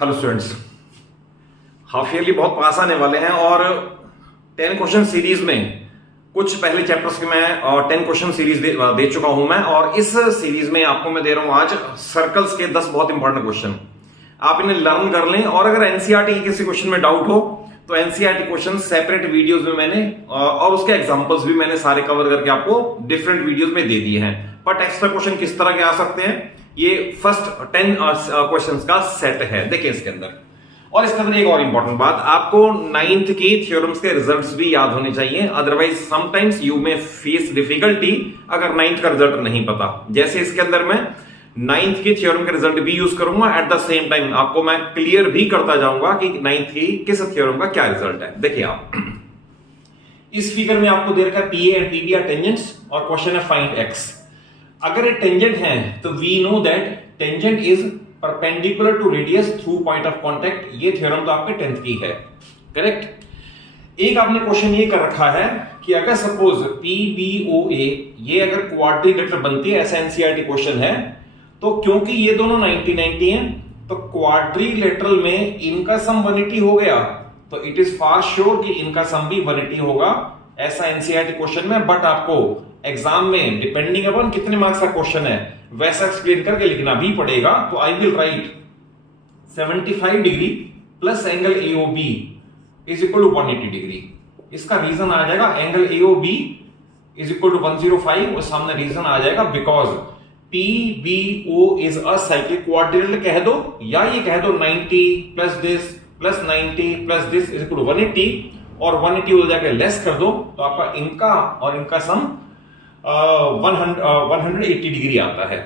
Hello students, half yearly बहुत पास आने वाले हैं और 10 क्वेश्चन सीरीज में कुछ पहले चैप्टर्स के मैं 10 क्वेश्चन सीरीज दे चुका हूं मैं। और इस सीरीज में आपको मैं दे रहा हूं आज सर्कल्स के 10 बहुत इंपॉर्टेंट क्वेश्चन। आप इन्हें लर्न कर लें और अगर एनसीईआरटी के किसी क्वेश्चन में डाउट हो तो एनसीईआरटी क्वेश्चन सेपरेट वीडियोस में मैंने और उसके एग्जांपल्स भी मैंने सारे कवर करके आपको डिफरेंट वीडियोस में दे दिए हैं। बट एक्स्ट्रा क्वेश्चन किस तरह के आ सकते हैं, ये फर्स्ट 10 क्वेश्चंस का सेट है, देखिए इसके अंदर। और इसके अंदर एक और इंपॉर्टेंट बात, आपको 9th के थ्योरम्स के रिजल्ट्स भी याद होने चाहिए, अदरवाइज समटाइम्स यू में फेस डिफिकल्टी अगर 9th का रिजल्ट नहीं पता। जैसे इसके अंदर मैं 9th के थ्योरम का रिजल्ट भी यूज करूंगा, एट द सेम टाइम आपको मैं क्लियर भी करता जाऊंगा कि 9th की किस थ्योरम का क्या रिजल्ट है। देखिए आप इस फिगर में आपको दे रखा है PA and PB are tangents और क्वेश्चन है फाइंड एक्स। अगर ये टेंजेंट है तो we know that tangent is perpendicular to radius through point of contact. ये थ्योरम तो आपके 10th की है, करेक्ट। एक आपने क्वेश्चन ये कर रखा है कि अगर सपोज पीबीओए ये अगर क्वाड्रिलेटरल बनती है, ऐसा एनसीईआरटी क्वेश्चन है, तो क्योंकि ये दोनों 90-90 हैं तो क्वाड्रिलेटरल में इनका सम 180 हो गया, तो इट इज फार श्योर कि इनका सम भी 180 होगा, ऐसा एनसीईआरटी क्वेश्चन में। बट आपको एग्जाम में डिपेंडिंग अपॉन कितने मार्क्स का क्वेश्चन है वैसा एक्सप्लेन करके लिखना भी पड़ेगा। तो I will write 75 degree plus angle AOB is equal to 180 degree. इसका रीजन आ जाएगा angle AOB is equal to 105 और सामने रीजन आ जाएगा because PBO is a cyclic quadrilateral कह दो, या ये कह दो 90 plus this plus 90 plus this is equal to 180 और 180 हो जाकर लेस कर दो तो आपका इनका और इनका सम 180 डिग्री आता है।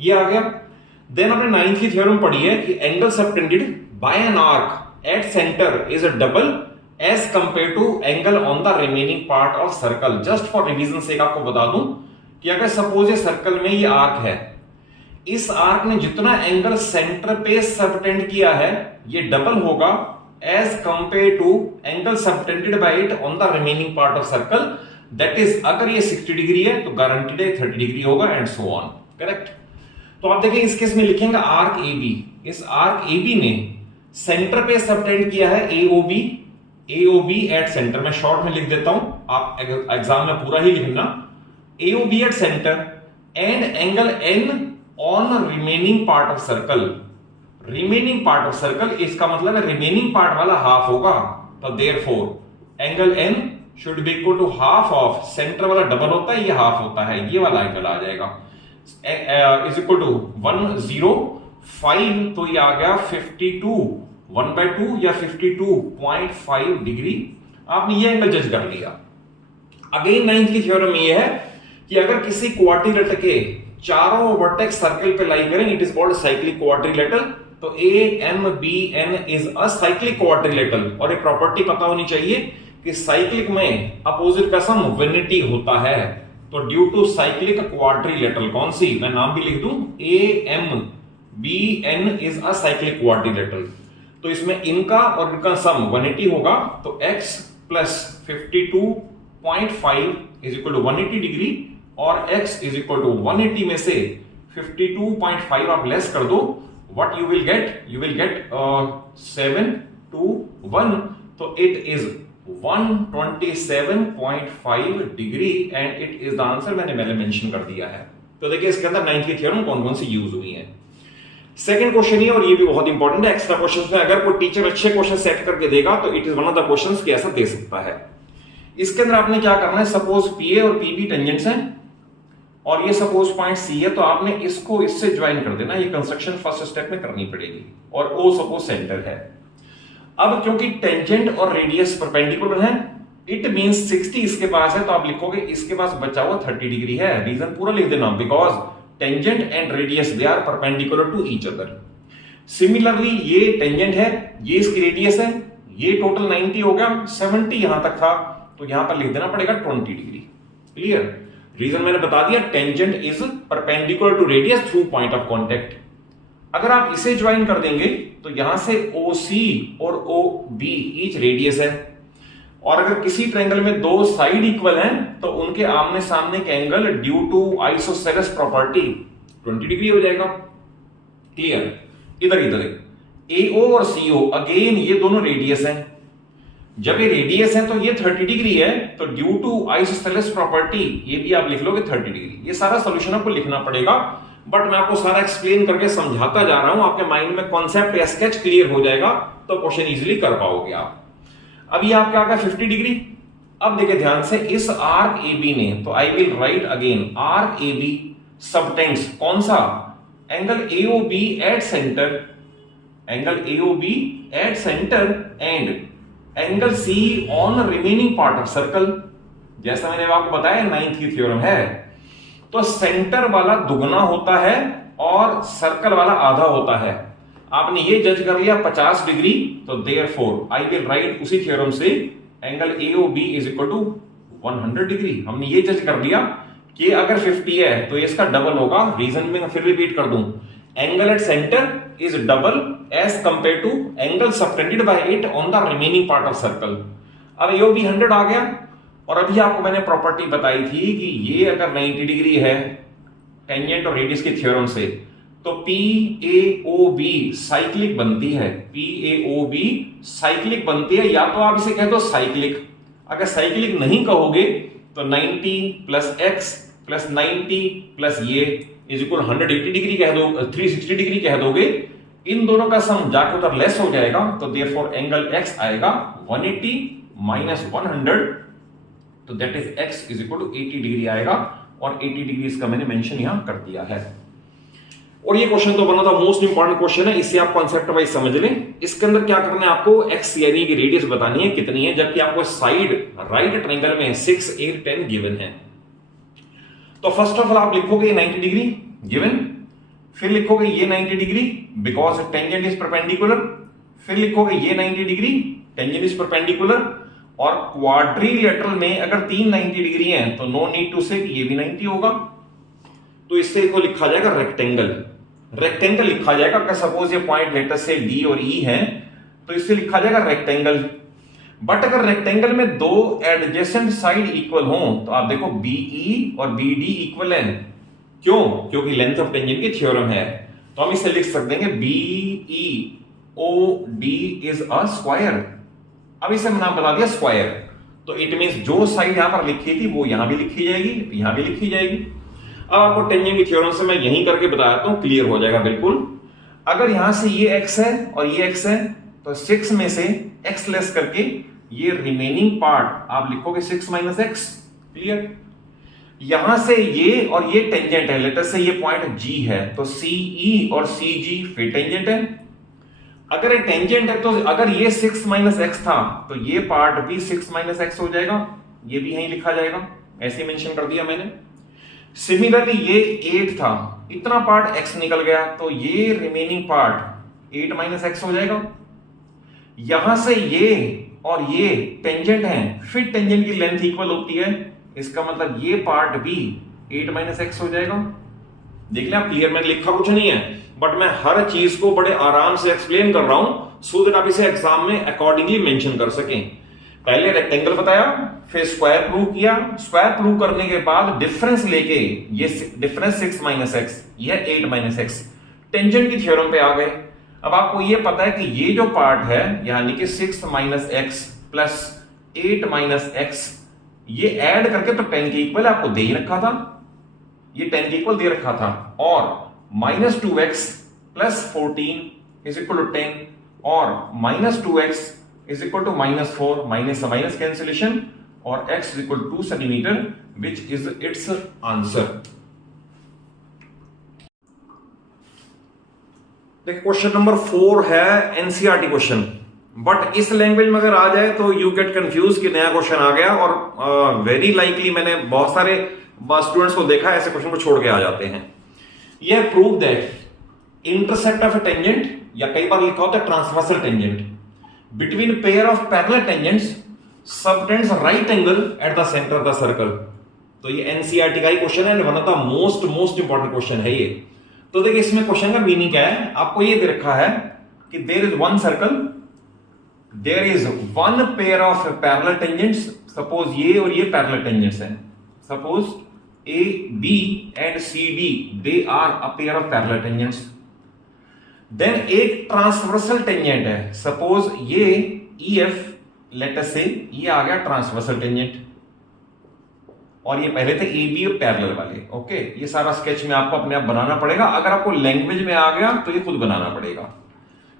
ये आ गया। देन आपने 9th की थ्योरम पढ़ी है कि angle subtended by an arc at centre is a double as compare to angle on the remaining part of circle. Just for revision से आपको बता दूं कि अगर सपोज ये सर्कल में ये आर्क है, इस आर्क ने जितना एंगल सेंटर पे सबटेंड किया है ये डबल होगा as compare to angle subtended by it on the remaining part of circle. That is अगर ये 60 डिग्री है तो गारंटीड है 30 डिग्री होगा एंड सो ऑन, करेक्ट। तो आप देखिए इस केस में लिखेंगे आर्क एबी, इस आर्क एबी ने सेंटर पे सबटेंड किया है एओबी एट सेंटर। मैं शॉर्ट में लिख देता हूं, आप एग्जाम में पूरा ही लिखना। AOB at centre and angle N on remaining part of circle. Remaining part of circle इसका मतलब है रिमेनिंग पार्ट वाला हाफ होगा, तो therefore angle N should be equal to half of centre वाला डबल होता है, ये हाफ होता है, ये वाला एंगल आ जाएगा इज इक्वल टू 105। तो ये आ गया 52 1/2 या 52.5 डिग्री। आपने ये एंगल जज कर लिया। अगेन 9th की थ्योरम ये है कि अगर किसी क्वाड्रिलेटरल के चारों वर्टेक्स सर्कल पे लाई करें it is called cyclic quadrilateral. तो AMBN is a cyclic quadrilateral और एक प्रॉपर्टी पता होनी चाहिए कि साइक्लिक में अपोजिट का सम 180 होता है। तो ड्यू टू साइक्लिक क्वाड्रिलेटरल कौन सी, मैं नाम भी लिख दूं, AMBN is a cyclic quadrilateral. तो इसमें इनका और इनका सम 180 होगा, तो x plus 52.5 is equal to 180 degree और x इज इक्वल टू 180 में से 52.5 आप लेस कर दो, what you will get, you will get 7 to 1। तो it is 127.5 degree and it is the answer. मैंने पहले मेंशन कर दिया है। तो देखिए इसके अंदर 9th की थ्योरम कौन कौन सी यूज हुई है। सेकंड क्वेश्चन ही, और ये भी बहुत इंपॉर्टेंट है, एक्स्ट्रा क्वेश्चंस में अगर कोई टीचर अच्छे क्वेश्चन सेट करके देगा तो it is one of the questions कि ऐसा दे सकता है। इसके अंदर आपने क्या करना है, सपोज पीए और पीबी टेंजेंट्स हैं और ये सपोज पॉइंट सी है, तो आपने इसको इससे ज्वाइन कर देना। ये कंस्ट्रक्शन फर्स्ट स्टेप में करनी पड़ेगी और ओ सपोज सेंटर है। अब क्योंकि टेंजेंट और रेडियस परपेंडिकुलर है, इट मींस 60 इसके पास है, तो आप लिखोगे इसके पास बचा हुआ 30 डिग्री है। रीजन पूरा लिख देना, because tangent and radius they are perpendicular to each other. Similarly ये टेंजेंट है, ये इसकी रेडियस है, ये टोटल 90 हो गया, 70 यहां तक था, तो यहां पर लिख देना पड़ेगा 20 डिग्री। क्लियर, रीजन मैंने बता दिया, tangent is perpendicular to radius through point of contact. अगर आप इसे ज्वाइन कर देंगे तो यहां से OC और OB ईच रेडियस है, और अगर किसी ट्रायंगल में दो साइड इक्वल हैं तो उनके आमने सामने के angle due to isosceles property 20 degree हो जाएगा। क्लियर, इधर AO और CO अगेन ये दोनों रेडियस हैं। जब ये रेडियस है तो ये 30 डिग्री है, तो ड्यू टू आइसोसेलेस प्रॉपर्टी ये भी आप लिख लोगे 30 डिग्री। ये सारा सॉल्यूशन आपको लिखना पड़ेगा, बट मैं आपको सारा एक्सप्लेन करके समझाता जा रहा हूं, आपके माइंड में कॉन्सेप्ट या स्केच क्लियर हो जाएगा तो क्वेश्चन इजीली कर पाओगे आप। अब ये आपका आ गया 50 डिग्री। अब देखिए ध्यान से, इस आर्क AB ने, तो I will right again arc AB subtends कौन सा, angle AOB at centre, angle AOB eight centre and angle C on remaining part of circle. जैसा मैंने आपको बताया 9th की थ्योरम है, तो सेंटर वाला दुगना होता है और सर्कल वाला आधा होता है। आपने ये जज कर लिया 50 डिग्री, तो देयरफॉर आई विल राइट उसी थ्योरम से angle AOB is equal to 100 degree. हमने ये जज कर दिया कि अगर 50 है तो इसका डबल होगा। रीजन में फिर रिपीट कर दूं, angle at centre is double as compare to angle subtended by it on the remaining part of circle. अब AOB 100 आ गया, और अभी आपको मैंने प्रॉपर्टी बताई थी कि ये अगर 90 डिग्री है टेंजेंट और रेडियस की थ्योरम से, तो PAOB साइक्लिक बनती है, PAOB साइक्लिक बनती है, या तो आप इसे कह दो साइक्लिक। अगर साइक्लिक नहीं कहोगे तो 90 प्लस x प्लस 90 प्लस ये इज इक्वल 180 डिग्री कह दो, 360 डिग्री कह दोगे। इन दोनों का सम जाके उधर लेस हो जाएगा, तो देयरफॉर एंगल x आएगा 180 माइनस 100, तो that is x is equal to 80 degree आएगा, और 80 डिग्री इसका मैंने मेंशन यहां कर दिया है। और ये क्वेश्चन तो बना था मोस्ट इंपॉर्टेंट क्वेश्चन है, इसे आप कॉन्सेप्ट वाइज समझ लें। इसके अंदर क्या करना है आपको, x यानी कि रेडियस बतानी है कितनी है, जबकि आपको साइड राइट ट्रायंगल में 6, 8, 10 गिवन है। तो फर्स्ट ऑफ ऑल आप लिखोगे 90 डिग्री गिवन, फिर लिखोगे ये 90 degree because tangent is perpendicular, फिर लिखोगे ये 90 डिग्री टेंजेंट इज परपेंडिकुलर, और क्वाड्रिलेटरल में अगर 3 90 डिग्री हैं तो नो नीड टू से ये भी 90 होगा, तो इससे इसको लिखा जाएगा रेक्टेंगल। रेक्टेंगल लिखा जाएगा, अगर सपोज ये पॉइंट लेटर से D और E हैं तो इससे लिखा जाएगा रेक्टेंगल। बट अगर रेक्टेंगल में दो एडजेसेंट साइड इक्वल हो, तो आप देखो BE और BD इक्वल है, क्यों, क्योंकि लेंथ ऑफ टेंजेंट की थ्योरम है। तो हम इसे लिख सकते हैं BEOD इज अ स्क्वायर। अब इसे मैंने बता दिया स्क्वायर, तो इट मींस जो साइड यहां पर लिखी थी वो यहां भी लिखी जाएगी, यहां भी लिखी जाएगी। अब आपको टेंजेंट की थ्योरम से मैं यहीं करके बताता हूं, क्लियर हो जाएगा बिल्कुल। अगर यहां से ये x है और ये x है, तो 6 में से x लेस करके ये रिमेनिंग पार्ट आप लिखोगे 6 माइनस x, क्लियर। यहां से ये और ये टेंजेंट है, लेटर से ये पॉइंट G है, तो CE और CG फिर टेंजेंट है। अगर ये टेंजेंट है तो अगर ये 6 माइनस x था तो ये पार्ट भी 6 माइनस x हो जाएगा, ये भी यहीं लिखा जाएगा, ऐसे मेंशन कर दिया मैंने। सिमिलरली ये 8 था, इतना पार्ट x निकल गया, तो ये रिमेनिंग पार्ट 8 माइनस x हो जाएगा। यहां से ये और ये टेंजेंट हैं, फिर टेंजेंट की लेंथ इक्वल होती है, इसका मतलब ये पार्ट भी 8 माइनस x हो जाएगा। देख लिया, क्लियर। मैंने लिखा कुछ नहीं है, बट मैं हर चीज को बड़े आराम से एक्सप्लेन कर रहा हूं, सो दैट आप इसे एग्जाम में अकॉर्डिंगली मेंशन कर सकें। पहले रेक्टेंगल बताया, फिर स्क्वायर प्रूव किया, स्क्वायर प्रूव करने के बाद डिफरेंस लेके, ये डिफरेंस 6 माइनस एक्स, यह 8 माइनस एक्स, टेंजेंट की थ्योरम पे आ गए। अब आपको ये पता है कि ये जो पार्ट है यानी कि 6 minus x plus 8 minus x, ये ऐड करके तो 10 के इक्वल आपको दे ही रखा था, ये 10 के इक्वल दे रखा था, और माइनस 2x प्लस 14 इज इक्वल टू 10, और minus 2x is equal to minus 4, minus minus cancellation, और x is equal to 2 centimetre, which is its answer. देखिए क्वेश्चन नंबर 4 है एनसीईआरटी क्वेश्चन, बट इस लैंग्वेज में अगर आ जाए तो यू गेट कंफ्यूज कि नया क्वेश्चन आ गया, और वेरी लाइकली मैंने बहुत सारे स्टूडेंट्स को देखा ऐसे क्वेश्चन को छोड़ के आ जाते हैं। यह prove that intersect of A tangent, या कई बार लिखा होता है transversal tangent, between pair of parallel tangents subtends right angle at the centre of the circle. तो ये एनसीईआरटी का ही क्वेश्चन है, one of the most important question है ये। तो देखिए इसमें क्वेश्चन का मीनिंग क्या है, आपको ये दे रखा है कि there is one circle, there is one pair of parallel tangents, suppose ये और ये पैरेलल टेंजेंट्स हैं, suppose A, B and CD, they are a pair of parallel tangents. Then एक ट्रांसवर्सल टेंजेंट है, सपोज ये EF लेट अस से ये आ गया transversal tangent, और ये पहले थे AB और पैरेलल वाले। ओके, ये सारा स्केच में आपको अपने आप बनाना पड़ेगा, अगर आपको लैंग्वेज में आ गया तो ये खुद बनाना पड़ेगा।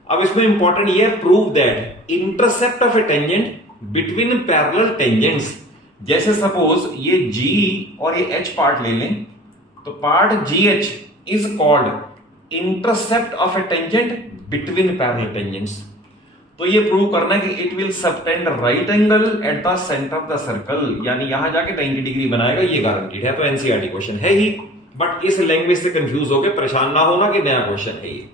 अब इसमें इंपॉर्टेंट ये prove that intercept of A tangent between parallel tangents, जैसे सपोज ये G और ये H पार्ट ले लें, तो part GH is called intercept of A tangent between parallel tangents. तो ये प्रूव करना है कि it will subtend right angle at the centre of the circle, यानी यहां जाके 90 डिग्री बनाएगा, ये गारंटीड है। तो एनसीईआरटी क्वेश्चन है ही, बट इस लैंग्वेज से कंफ्यूज होके परेशान ना होना कि नया क्वेश्चन है ये।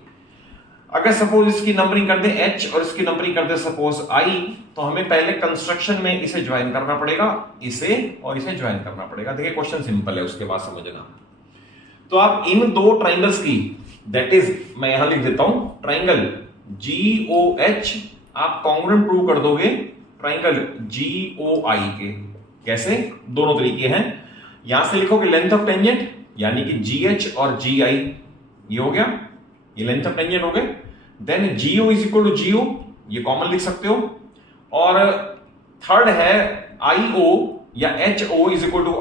अगर सपोज इसकी नंबरिंग कर दे H और इसकी नंबरिंग कर दे सपोज I, तो हमें पहले कंस्ट्रक्शन में इसे ज्वाइन करना पड़ेगा, इसे और इसे ज्वाइन करना पड़ेगा। देखिए क्वेश्चन सिंपल है, उसके बाद समझना। तो आप इन दो ट्राइंगल्स की, दैट इज मैं यहां लिख देता हूं, ट्राइंगल GOH आप कॉन्ग्रुएंट प्रूव कर दोगे ट्राइंगल GOI के। कैसे? दोनों तरीके हैं। यहां से लिखोगे लेंथ ऑफ टेंजेंट, यानी कि GH और GI, ये हो गया, ये लेंथ ऑफ टेंजेंट हो गए। Then GO is equal to GO, ये कॉमन लिख सकते हो। और थर्ड है IO या HO is equal to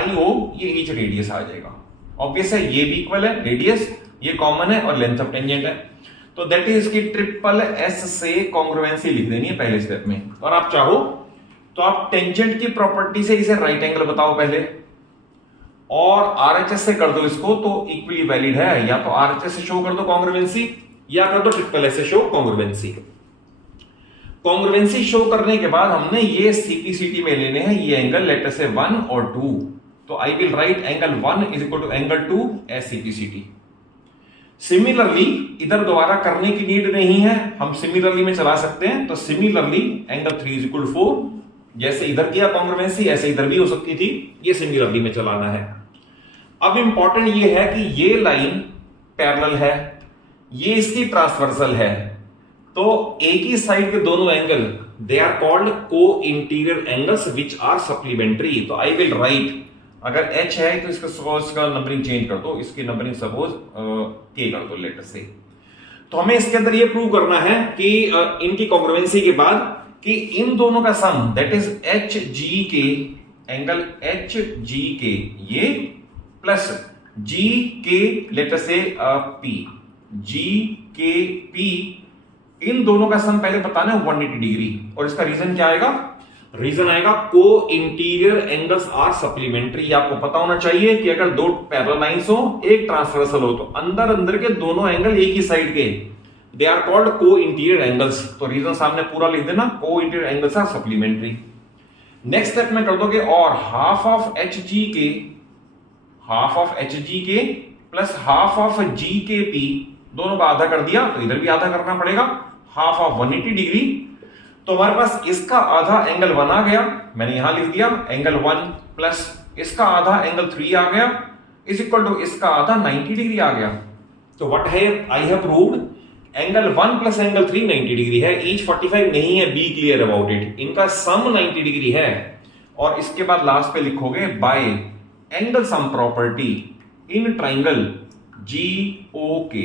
IO, ये ईच रेडियस आ जाएगा। ऑब्वियस है, ये भी इक्वल है, रेडियस ये कॉमन है और लेंथ ऑफ टेंजेंट है। तो दैट इज की ट्रिपल S से कॉन्ग्रुएंसी लिख देनी है पहले स्टेप में। और आप चाहो तो आप टेंजेंट की प्रॉपर्टी से इसे राइट एंगल बताओ पहले, और RHS से कर दो इसको, तो इक्वली वैलिड है। या तो RHS से शो कर दो कॉन्ग्रुएंसी, या कर दो ट्रिपल S से शो कॉन्ग्रुएंसी। कॉन्ग्रुएंसी शो करने के बाद हमने ये CPCT में लेने हैं ये एंगल, लेट अस से 1 और 2। तो I will write angle 1 is equal to angle 2 as CPCT। Similarly इधर दोबारा करने की नीड नहीं है, हम सिमिलरली में चला सकते हैं। तो similarly angle 3 is equal to 4, जैसे इधर किया कॉन्ग्रुएंसी ऐसे इधर भी हो सकती थी, ये सिमिलरली में चलाना है। अब इंपॉर्टेंट ये है कि ये लाइन पैरेलल है, ये इसकी ट्रांसवर्सल है, तो एक ही साइड के दोनों angle they are called co interior angles which are supplementary. तो आई विल राइट, अगर H है तो इसका सपोज का नंबरिंग चेंज कर दो, इसकी नंबरिंग सपोज K कर दो लेटर से। तो हमें इसके अंदर ये प्रूव करना है कि इनकी कॉन्ग्रुएंसी के बाद कि इन दोनों का sum, that is HGK, angle HGK ये प्लस GK लेटर से P, GKP, इन दोनों का सम पहले बताना है 180 डिग्री। और इसका रीजन क्या आएगा? रीजन आएगा को इंटीरियर एंगल्स आर सप्लीमेंट्री। आपको पता होना चाहिए कि अगर दो पैरेलल लाइंस हो, एक ट्रांसवर्सल हो, तो अंदर अंदर के दोनों एंगल एक ही साइड के, they are called co interior angles. तो रीजन सामने पूरा लिख देना, co interior angles are supplementary. Next step में कर दोगे और half of HGK plus half of GKP, दोनों का आधा कर दिया, तो इधर भी आधा करना पड़ेगा, हाफ ऑफ 180 डिग्री। तो हमारे पास इसका आधा एंगल 1 आ गया, मैंने यहां लिख दिया एंगल 1 प्लस इसका आधा एंगल 3 आ गया, इज इक्वल टू इसका आधा 90 डिग्री आ गया। तो व्हाट है I have proved, angle 1 plus angle 3 90 degree है, ईच 45 नहीं है, बी क्लियर अबाउट इट। इनका सम 90 डिग्री है। और इसके बाद लास्ट पे लिखोगे bye angle sum property in triangle GOK।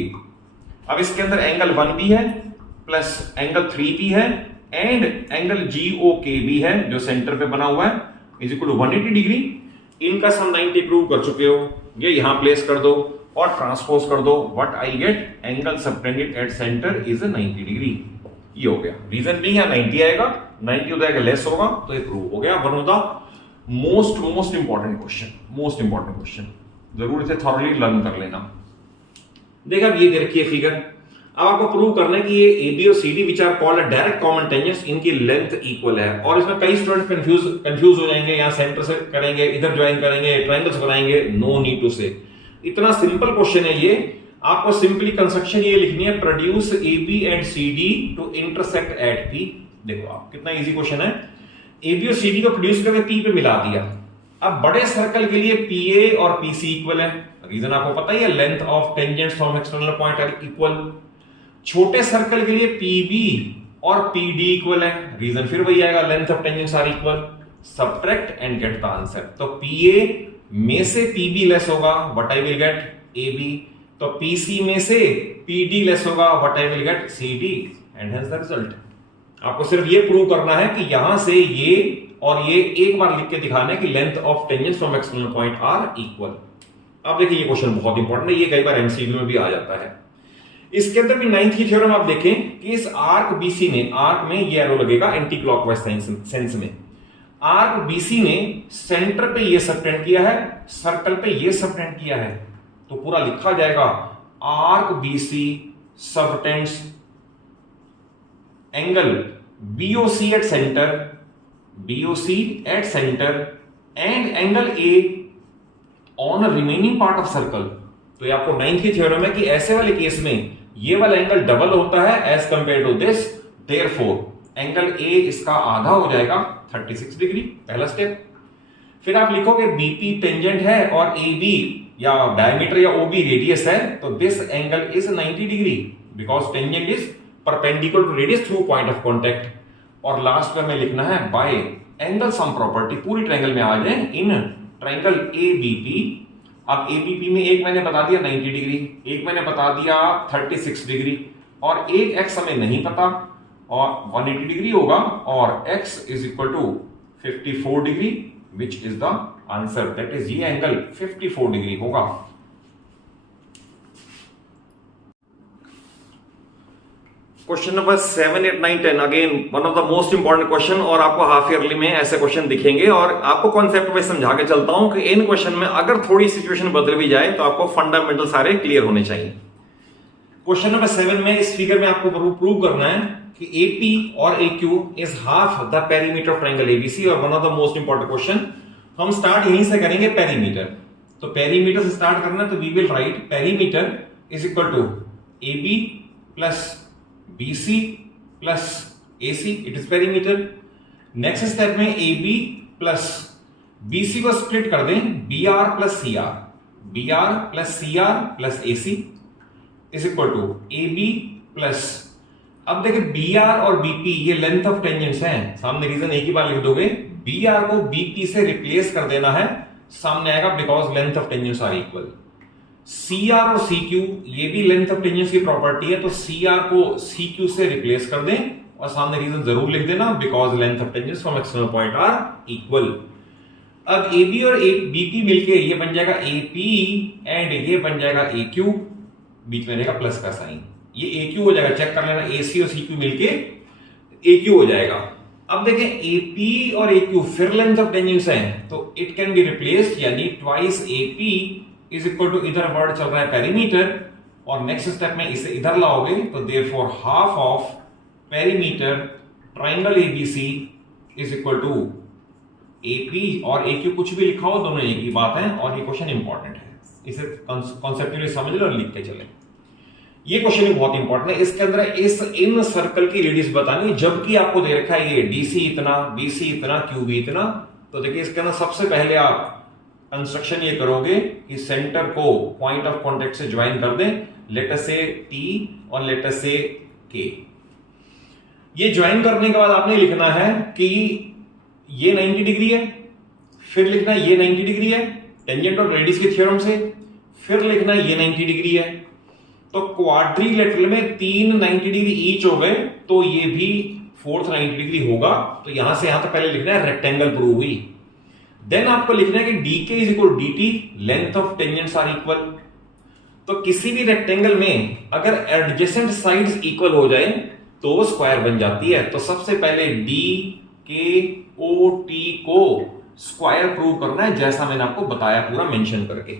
अब इसके अंदर एंगल 1 भी है प्लस एंगल 3 भी है एंड एंगल GOK भी है जो सेंटर पे बना हुआ है, इज इक्वल टू 180 डिग्री। इनका सम 90 प्रूव कर चुके हो, ये यहां प्लेस कर दो और ट्रांसपोज कर दो। What I get, angle subtended at centre is 90 degree. ये हो गया, रीजन भी है 90 आएगा, 90 हो जाएगा लेस होगा, तो ये प्रूव हो गया। One of the most important question, जरूर इसे थॉरली लर्न कर लेना। देखा अब ये दे रखी है फिगर, अब आपको प्रूव करना है कि ये AB और CD which are called direct common tangents, इनकी लेंथ इक्वल है। और इसमें कई स्टूडेंट कंफ्यूज हो जाएंगे, यहां सेंटर से करेंगे, इधर ज्वाइन करेंगे, ट्रायंगल्स बनाएंगे, नो नीड टू से। इतना सिंपल क्वेश्चन है ये, आपको सिंपली कंस्ट्रक्शन ये लिखनी है, produce AB and CD to intersect at P। देखो आप कितना इजी क्वेश्चन है, AB और CD को प्रोड्यूस करके P पे मिला दिया। अब बड़े सर्कल के लिए PA और PC इक्वल है, रीजन आपको पता ही है, length of tangents from external point are equal. छोटे सर्कल के लिए PB और PD इक्वल है, रीजन फिर वही आएगा, length of tangents are equal. Subtract and get the answer. तो PA में से PB लेस होगा, what I will get AB। तो पीसी में से पीडी लेस होगा, what I will get CD and hence the result. आपको सिर्फ ये प्रूव करना है कि यहां से ये और ये एक बार लिख के दिखाना है कि length of tangent from external point are equal. अब देखिए ये क्वेश्चन बहुत इंपॉर्टेंट है, ये कई बार एमसीक्यू में भी आ जाता है। इसके अंदर भी 9th की थ्योरम आप देखें कि इस आर्क बीसी ने, आर्क में ये एरो लगेगा एंटी क्लॉकवाइज सेंस में, आर्क बीसी ने सेंटर पे ये सबटेंड किया है, सर्कल पे ये सबटेंड किया है, तो पूरा लिखा जाएगा arc BC subtends angle BOC at centre, BOC eight centre and angle A on remaining part of circle. तो ये आपको 9th की थ्योरम है कि ऐसे वाले केस में ये वाला एंगल डबल होता है as compare to this, therefore angle A इसका आधा हो जाएगा 36 डिग्री, पहला स्टेप। फिर आप लिखोगे बीपी टेंजेंट है और ए बी या डायमीटर या ओबी रेडियस है, तो this angle is 90 degree because tangent is perpendicular to radius through point of contact. और लास्ट में हमें लिखना है बाय एंगल सम प्रॉपर्टी, पूरी ट्रायंगल में आ जाए इन ट्रायंगल एबीपी। अब एबीपी में एक मैंने बता दिया 90 डिग्री, एक मैंने बता दिया 36 डिग्री और एक एक्स हमें नहीं पता और 180 डिग्री होगा और x is equal to 54 degree which is the answer, that is ये एंगल 54 डिग्री होगा। Question number 7, 8, 9, 10 again one of the most important question और आपको हाफ ईयरली में ऐसे क्वेश्चन दिखेंगे और आपको कॉन्सेप्ट में समझा के चलता हूं कि इन क्वेश्चन में अगर थोड़ी सिचुएशन बदल भी जाए तो आपको फंडामेंटल सारे क्लियर होने चाहिए। क्वेश्चन नंबर 7 में इस फिगर में आपको प्रूव करना है कि AP और AQ is half the perimeter of triangle ABC और one of the most important question. हम स्टार्ट यहीं से करेंगे पेरीमीटर, तो पेरीमीटर से स्टार्ट करना, तो we will write perimeter is equal to AB plus BC plus AC, it is perimeter. Next step में AB प्लस BC को स्प्लिट कर दें BR plus CR, BR plus CR plus AC is equal to AB plus, अब देखिए BR और BP ये length of tangents हैं, सामने रीजन एक ही बार लिख दोगे, BR को BP से रिप्लेस कर देना है, सामने आएगा because length of tangents are equal. CR और CQ ये भी लेंथ ऑफ टेंजेंट्स की प्रॉपर्टी है, तो CR को CQ से रिप्लेस कर दें और सामने रीजन जरूर लिख देना because length of tangents from external point are equal. अब AB और BP मिलके ये बन जाएगा AP एंड ये बन जाएगा AQ, बीच में रहेगा प्लस का साइन, ये AQ हो जाएगा, चेक कर लेना AC और CQ मिलके AQ हो जाएगा। अब देखें AP और AQ फिर लेंथ ऑफ टेंजेंट्स हैं, तो इट कैन बी रिप्लेस्ड, यानी twice AP is equal to, इधर वर्ड चल रहा है पेरीमीटर और नेक्स्ट स्टेप में इसे इधर लाओगे तो therefore half of perimeter triangle ABC is equal to AP और AQ कुछ भी लिखा हो दोनों एक ही बात है और ये क्वेश्चन इंपॉर्टेंट है, इसे कॉन्सेप्चुअली समझ लो और लिख के चले। ये क्वेश्चन भी बहुत इंपॉर्टेंट है, इसके अंदर इस इन सर्कल की रेडियस बतानी है, जबकि आपको दे रखा है ये DC इतना, BC इतना, QB इतना। तो देखिए इसके अंदर सबसे पहले आप कंस्ट्रक्शन ये करोगे कि सेंटर को पॉइंट ऑफ कांटेक्ट से ज्वाइन कर दें, लेट अस से T और लेट अस से K। ये ज्वाइन करने के बाद आपने लिखना है कि ये 90 डिग्री है, फिर लिखना है ये 90 डिग्री है टेंजेंट और रेडियस की थ्योरम से, फिर लिखना है ये 90 डिग्री है। तो क्वाड्रिलेटरल में 3 90 डिग्री ईच हो गए, तो ये भी फोर्थ 90 डिग्री होगा। तो यहां से यहां तक पहले लिखना है रेक्टेंगल प्रूव हुई, देन आपको लिखना है कि DK is equal DT, length of tangents are equal. तो किसी भी रेक्टेंगल में अगर एडजेसेंट साइड्स इक्वल हो जाए तो वो स्क्वायर बन जाती है। तो सबसे पहले DKOT को स्क्वायर प्रूव करना है, जैसा मैंने आपको बताया पूरा मेंशन करके।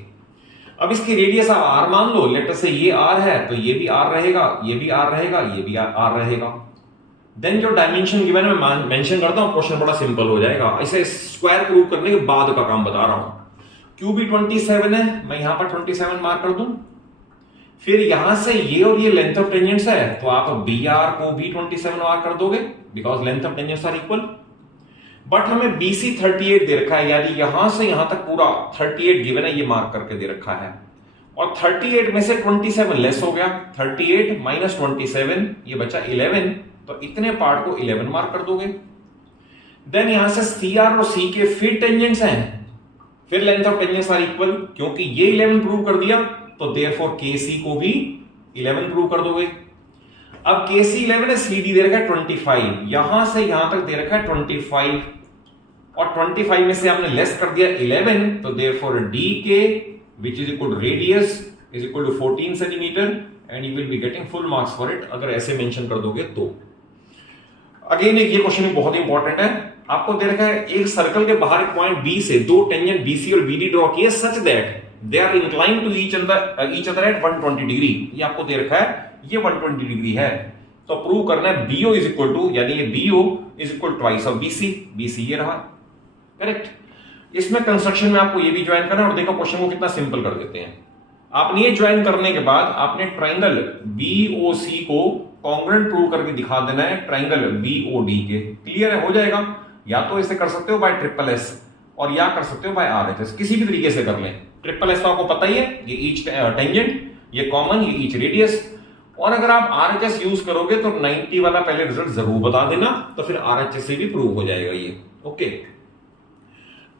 अब इसकी रेडियस आप R मान लो, लेट अस से ये R है तो ये भी R रहेगा, ये भी R रहेगा, ये भी R रहेगा। देन जो डायमेंशन गिवन है मैं मेंशन करता हूं, क्वेश्चन बड़ा सिंपल हो जाएगा। इसे स्क्वायर प्रूव करने के बाद का काम बता रहा हूं। QB 27 है, मैं यहां पर 27 मार्क कर दूं। फिर यहां से ये और ये लेंथ ऑफ टेंजेंट्स है, तो आप BR को भी 27 मार्क कर दोगे because length of tangents are equal. But हमें BC 38 दे रखा है, यानी यहां से यहां तक पूरा 38 गिवन है, ये मार्क करके दे रखा है। और 38 में से 27 लेस हो गया, 38 माइनस 27 ये बचा 11, तो इतने पार्ट को 11 मार्क कर दोगे। देन यहां से CR और CK फिर टेंजेंट्स हैं, फिर length of tangents are equal, क्योंकि ये 11 प्रूव कर दिया तो देयरफॉर KC को भी 11 प्रूव कर दोगे। अब KC 11 है, CD दे रखा है 25, यहां से यहां तक दे रखा है 25 और 25 में से आपने लेस कर दिया 11, तो therefore DK which is equal to radius is equal to 14 centimetre and you will be getting full marks for it अगर ऐसे मेंशन कर दोगे तो। अगेन ये क्वेश्चन भी बहुत इंपॉर्टेंट है। आपको दे रखा है एक सर्कल के बाहर एक पॉइंट B से दो टेंजेंट BC और BD ड्रॉ किए such that they are inclined to each other at 120 degree. ये आपको दे रखा है, ये 120 डिग्री है, तो प्रूव करना है BO इज इक्वल टू, यानी ये BO is equal twice of BC ये रहा, करेक्ट। इसमें कंस्ट्रक्शन में आपको ये भी ज्वाइन करना है और देखो क्वेश्चन को कितना सिंपल कर देते हैं। आपने ये ज्वाइन करने के बाद आपने ट्राइंगल BOC को कॉन्ग्रुएंट प्रूव करके दिखा देना है ट्राइंगल BOD के। क्लियर है, हो जाएगा। या तो इसे कर सकते हो बाय SSS और या कर सकते हो बाय RHS, किसी भी तरीके से कर लें। SSS तो आपको पता ही है, ये ईच टेंजेंट, ये कॉमन, ये ईच रेडियस। और अगर आप RHS यूज करोगे तो 90 वाला पहले रिजल्ट जरूर बता देना, तो फिर RHS से भी प्रूव हो जाएगा ये। ओके,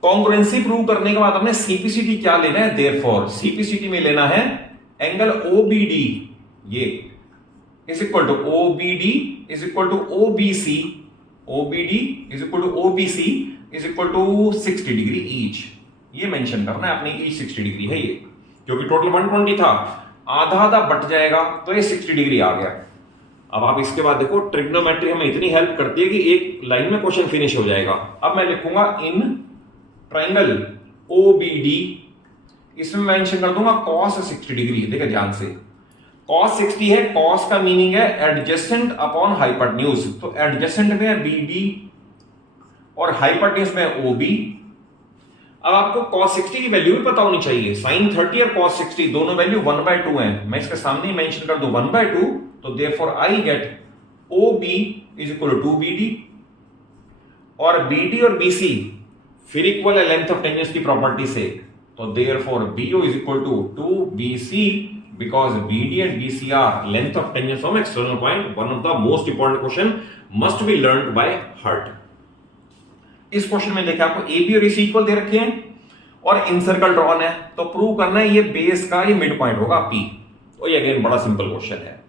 कॉन्ग्रुएंसी प्रूव करने के बाद हमने CPCT क्या लेना है, देयरफॉर CPCT में लेना है एंगल OBD, ये is equal to OBD is equal to OBC, OBD is equal to OBC is equal to 60 degree each. ये मेंशन करना है अपनी, ईच 60 डिग्री है ये, क्योंकि टोटल 120 था, आधा आधा बट जाएगा तो ये 60 डिग्री आ गया। अब आप इसके बाद देखो ट्रिग्नोमेट्री हमें इतनी हेल्प करती है कि एक लाइन में क्वेश्चन फिनिश हो जाएगा। अब मैं लिखूंगा इन ट्राइंगल OBD, इसमें मेंशन कर दूंगा cos 60 डिग्री। देखिए ध्यान से, cos 60 है, cos का मीनिंग है एडजेसेंट अपॉन हाइपोटेन्यूज, तो एडजेसेंट में है BD और हाइपोटेन्यूज में OB। अब आपको cos 60 की वैल्यू भी पता होनी चाहिए। sin 30 और cos 60 दोनों वैल्यू 1/2 है, मैं इसके सामने ही मेंशन कर दूं 1/2, तो therefore I get OB is equal to 2BD और BD और BC फिर इक्वल है लेंथ ऑफ टेंजेंट्स की प्रॉपर्टी से, तो therefore BO is equal to 2BC because BD and BC are length of tangents from external point. One of the most important question must be learned by heart. इस question में देखिए आपको AB और AC equal दे रखे हैं और encircle drawn है, तो प्रूव करना है ये बेस का ये मिड पॉइंट होगा P। तो ये अगेन बड़ा सिंपल क्वेश्चन है।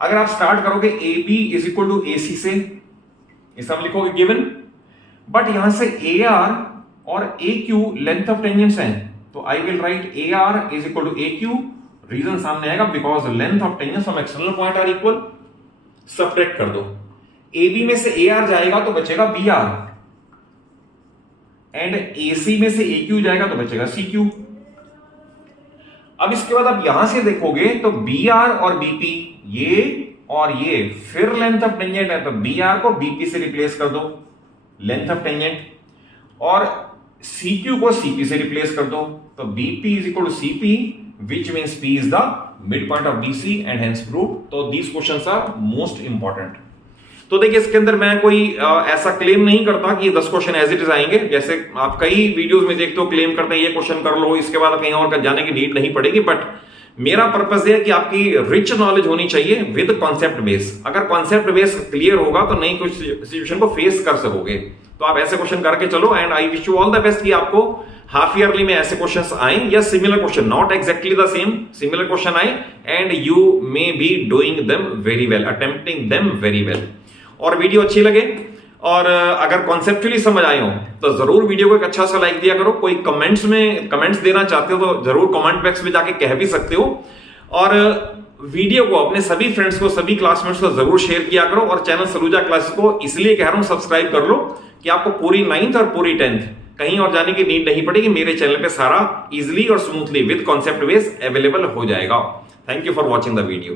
अगर आप स्टार्ट करोगे AB is equal to AC से, इसे हम लिखोगे गिवन, बट यहां से AR और AQ लेंथ ऑफ टेंजेंट्स हैं, तो I will write AR is equal to AQ। Reason सामने आएगा because length of tangents from external point are equal. Subtract कर दो, AB में से AR जाएगा तो बचेगा BR एंड AC में से AQ जाएगा तो बचेगा CQ। अब इसके बाद आप यहां से देखोगे तो BR और BP, ये और ये फिर लेंथ ऑफ टेंजेंट है, तो BR को BP से रिप्लेस कर दो लेंथ ऑफ टेंजेंट, और CQ को CP से रिप्लेस कर दो, तो BP is equal to CP which means P is the midpoint of BC and hence proved। तो these questions are most important। तो देखिए इसके अंदर मैं कोई ऐसा क्लेम नहीं करता कि ये 10 क्वेश्चन एज इट इज आएंगे। जैसे आप कई वीडियोस में देखते हो क्लेम करते हैं ये क्वेश्चन कर लो, इसके बाद कहीं और जाने की नीड नहीं पड़ेगी, बट मेरा पर्पस है कि आपकी रिच नॉलेज होनी चाहिए विद कॉन्सेप्ट बेस। अगर कॉन्सेप्ट बेस क्लियर होगा तो नई कुछ सिचुएशन को फेस कर सकोगे। तो आप ऐसे क्वेश्चन करके चलो and I wish you all the best कि आपको हाफ ईयरली में ऐसे क्वेश्चंस आए या similar question, not exactly the same, similar question आए and you may be doing them very well, attempting them very well. और वीडियो अच्छी लगे और अगर कॉन्सेप्चुअली समझ आए हो तो जरूर वीडियो को एक अच्छा सा लाइक दिया करो। कोई कमेंट्स में कमेंट्स देना चाहते हो तो जरूर कमेंट बॉक्स में जाके कह भी सकते हो, और वीडियो को अपने सभी फ्रेंड्स को, सभी क्लासमेट्स को जरूर शेयर किया करो। और चैनल सलूजा क्लासेस को इसलिए कह रहा हूं सब्सक्राइब कर लो कि आपको पूरी 9th और पूरी 10th कहीं और जाने की नीड नहीं पड़ेगी। मेरे चैनल पे सारा इजिली और smoothly with concept base available हो जाएगा। Thank you for watching the video.